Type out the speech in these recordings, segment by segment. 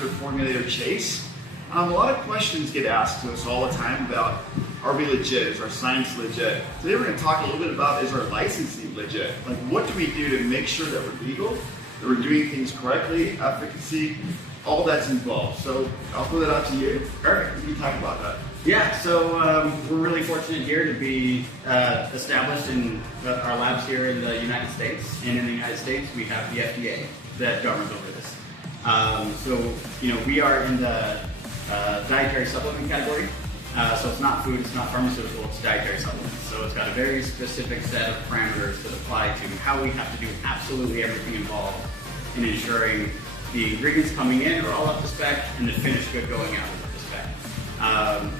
master formulator Chase. A lot of questions get asked to us all the time about, are we legit? Is our science legit? Today we're going to talk a little bit about, is our licensing legit? Like, what do we do to make sure that we're legal, that we're doing things correctly, efficacy, all that's involved. So I'll throw that out to you. Eric, you can talk about that. Yeah, so we're really fortunate here to be established in our labs here in the United States. And in the United States, we have the FDA that governs over this. So, you know, we are in the dietary supplement category. So it's not food, it's not pharmaceutical, it's dietary supplements. So it's got a very specific set of parameters that apply to how we have to do absolutely everything involved in ensuring the ingredients coming in are all up to spec and the finished good going out is up to spec.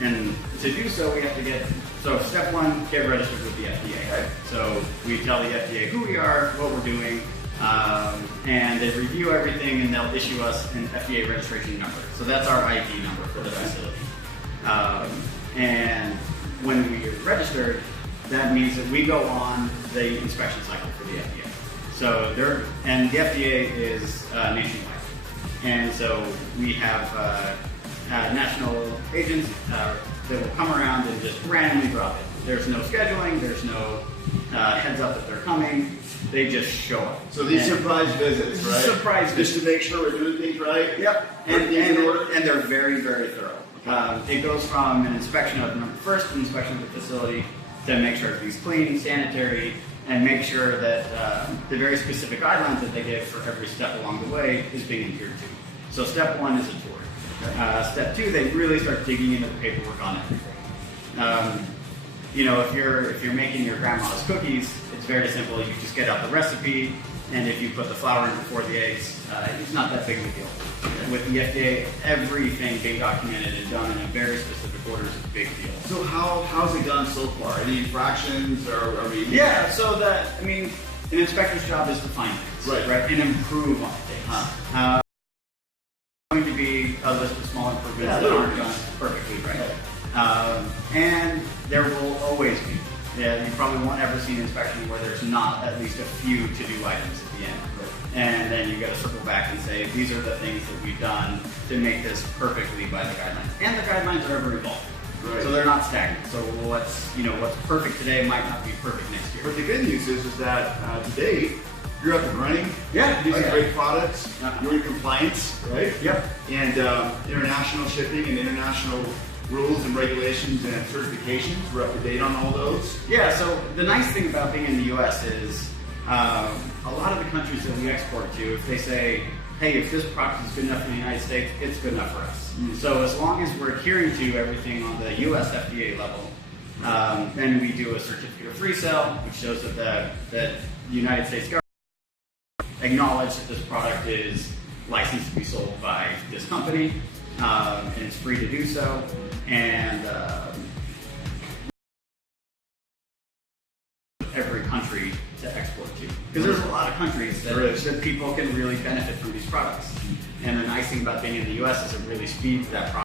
And to do so, we have to so step one, get registered with the FDA. Right? So we tell the FDA who we are, what we're doing, and they review everything and they'll issue us an FDA registration number. So that's our ID number for the facility. And when we are registered, that means that we go on the inspection cycle for the FDA. So and the FDA is nationwide. And so we have national agents that will come around and just randomly drop it. There's no scheduling, there's no heads up that they're coming. They just show up. So these surprise visits, right? Surprise visits. Just to make sure we're doing things right? Yep. And they're very, very thorough. It goes from an inspection of first an inspection of the facility to make sure everything's clean, sanitary, and make sure that the very specific guidelines that they give for every step along the way is being adhered to. So step one is a tour. Step two, they really start digging into the paperwork on everything. You know, if you're making your grandma's cookies, it's very simple. You just get out the recipe, and if you put the flour in before the eggs, it's not that big of a deal. With the FDA, everything being documented and done in a very specific order is a big deal. So how's it gone so far? Any infractions or are we? Yeah, so an inspector's job is to find things, right, and improve on things. Going to be a list of small improvements that aren't done perfectly right. And there will always be. Yeah, you probably won't ever see an inspection where there's not at least a few to-do items at the end. And then you got to circle back and say, these are the things that we've done to make this perfectly by the guidelines. And the guidelines are ever evolving. Right. So they're not stagnant. So what's perfect today might not be perfect next year. But the good news is that today, you're up and running. Yeah. Using great products. You're in compliance, right? Yep. And international shipping and international rules and regulations and certifications, we're up to date on all those. Yeah, so the nice thing about being in the US is a lot of the countries that we export to, if they say, hey, if this product is good enough for the United States, it's good enough for us. So as long as we're adhering to everything on the US FDA level, then we do a certificate of free sale, which shows that the United States government acknowledge that this product is licensed to be sold by this company, and it's free to do so. And every country to export to. Because there's a lot of countries that people can really benefit from these products. And the nice thing about being in the US is it really speeds that process.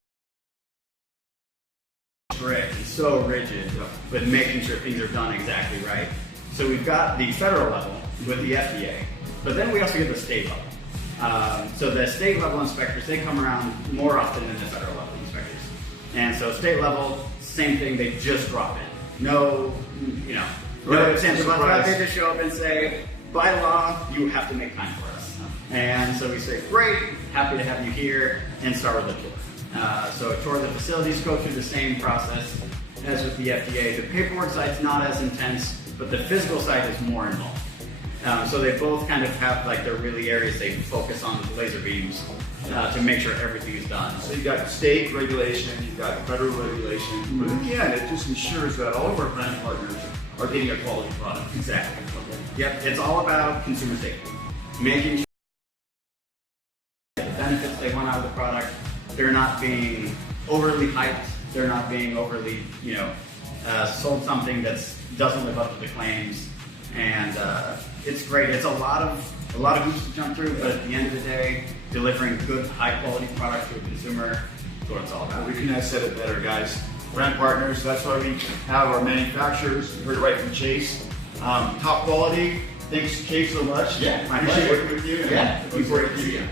Strict and so rigid, but making sure things are done exactly right. So we've got the federal level with the FDA, but then we also get the state level. So the state level inspectors, they come around more often than the federal level inspectors. And so state level, same thing, they just drop in. No, no sense about that. They just show up and say, by law, you have to make time for us. And so we say, great, happy to have you here, and start with a tour. So a tour of the facilities, go through the same process as with the FDA. The paperwork side's not as intense, but the physical side is more involved. So they both kind of have like their really areas they focus on with laser beams to make sure everything is done. So you've got state regulation, you've got federal regulation, but in the end, it just ensures that all of our brand partners are getting a quality product. Exactly. Yep, it's all about consumer safety. Making sure the benefits they want out of the product, they're not being overly hyped, they're not being overly, sold something that doesn't live up to the claims. And it's great. It's a lot of hoops to jump through, but at the end of the day, delivering good, high-quality product to a consumer is what it's all about. We couldn't have said it better, guys. Brand partners, that's why we have our manufacturers. You heard it right from Chase. Top quality. Thanks, Chase, so much. Yeah, I appreciate working with you. Yeah, Looking forward to seeing you.